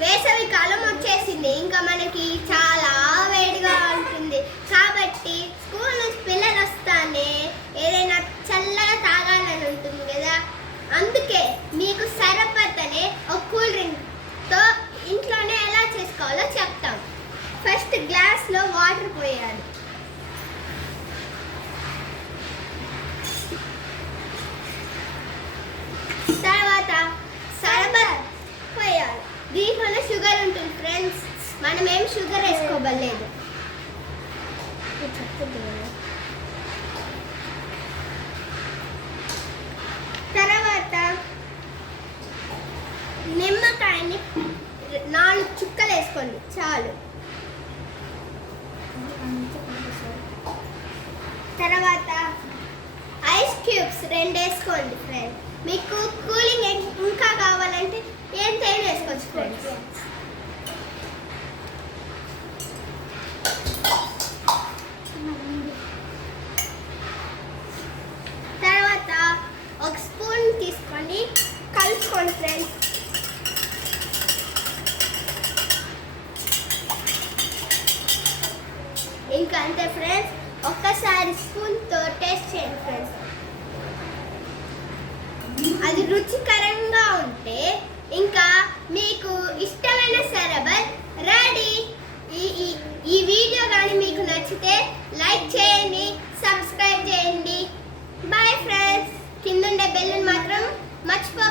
వేసవి కాలం వచ్చేసింది. ఇంకా మనకి చాలా వేడిగా ఉంటుంది. కాబట్టి స్కూల్ నుంచి పిల్లలు వస్తానే ఏదైనా చల్లగా తాగాలని ఉంటుంది కదా. అందుకే మీకు సరిపడనే ఒక కూల్ డ్రింక్తో ఇంట్లోనే ఎలా చేసుకోవాలో చెప్తాం. ఫస్ట్ గ్లాస్లో వాటర్ పోయాలి. తర్వాత సరబత్ పోయాలి దీంట్లోనే షుగర్ ఉంటుంది ఫ్రెండ్స్. మనం ఏం షుగర్ వేసుకోవలేదు తర్వాత నిమ్మకాయని నాలుగు చుక్కలు వేసుకోండి చాలు. తర్వాత ఐస్ క్యూబ్స్ రెండు వేసుకోండి ఫ్రెండ్స్ మీకు కూలింగ్ ఇంకా కావాలంటే ఏం తేనె వేసుకోవచ్చు ఫ్రెండ్స్ తర్వాత ఒక స్పూన్ తీసుకోండి కలుపుకోండి ఫ్రెండ్స్. ఇంకా అంతే ఫ్రెండ్స్. ఒక్కసారి స్పూన్తో టేస్ట్ చేయండి ఫ్రెండ్స్. అది రుచికరంగా ఉంటే ఇంకా మీకు ఇష్టమైన సరబత్ రెడీ. ఈ ఈ- వీడియో కానీ మీకు నచ్చితే లైక్ చేయండి సబ్స్క్రైబ్ చేయండి. Bye friends. కింద ఉండే బెల్లుని మాత్రం మర్చిపో